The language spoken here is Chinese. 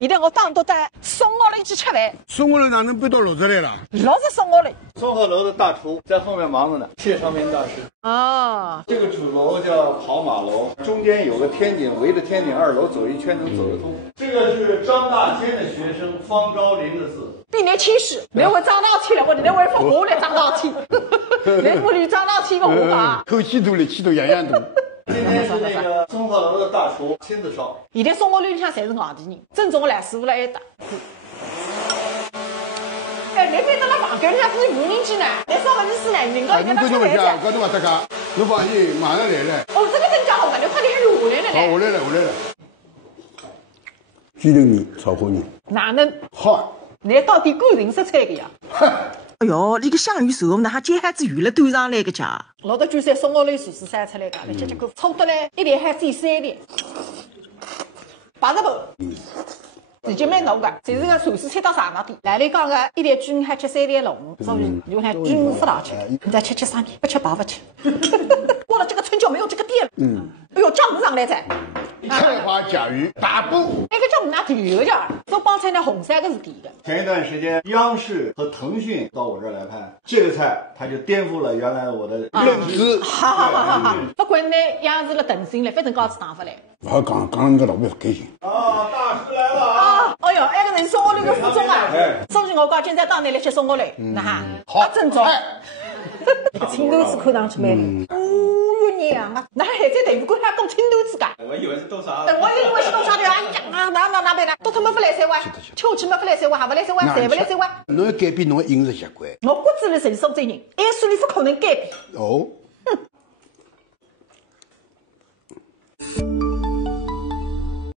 现在我当都在松鹤楼去吃饭。松鹤楼哪能搬到600来了？6是松鹤楼。松鹤楼的大厨在后面忙着呢，谢长明大师。哦，这个主楼叫跑马楼，中间有个天井，围着天井2楼走一圈能走得通。这个是张大千的学生方高林的字。比你谦虚，你会张大千了，我那会发我来张大千，那我就张大千个我讲。口气大，力气大，样样大。今天是那个松鹤楼的大厨亲自烧。现在松鹤楼里向侪是外地人，正宗的来师傅来挨打。哎，那边到了房间里向是无人机呢，那烧个意思呢？人家一个拿出来噻。高头勿搭界，侬放心，马上来了。哦，这个真讲好嘛，就快点还是下来了嘞。好，下来了，下来了。鸡肉面炒河鱼。哪能？好。你到底干人色彩的呀？哎哟，你个香鱼熟呢，还煎海子鱼了端上来个家。老早就算松鹤楼厨师晒出来的，结果炒得来一碟海子3碟，80包。已经蛮浓个，就是个厨师菜到上个点。来里讲个一碟菌还吃3碟龙，所以就看菌不大吃，你再吃上面，不吃白不吃。过了这个村就没有这个店了。哎呦，账不上来噻。菜花甲鱼大补。那个叫拿第二个家，这帮菜呢红三个是第一个。前一段时间，央视和腾讯到我这儿来拍这个菜，它就颠覆了原来我的认知。哈，不管呢央视了腾讯了，反正高子打发来。不好讲人家老板不开心。啊，大师来了啊！哎呦，那个人松鹤楼的副总啊，说是我讲今朝到你来吃松鹤楼，那哈，好正宗。那个青豆子看上去蛮灵。哦哟娘啊！那还在豆腐干还讲青豆子噶？我以为是豆沙。我以为是豆沙的。哎呀，那边呢？都他妈不来三碗，秋去没不来三碗，还不来三碗，谁不来三碗？侬要改变侬的饮食习惯。我骨子里是苏州人，按说你不可能改变。哦。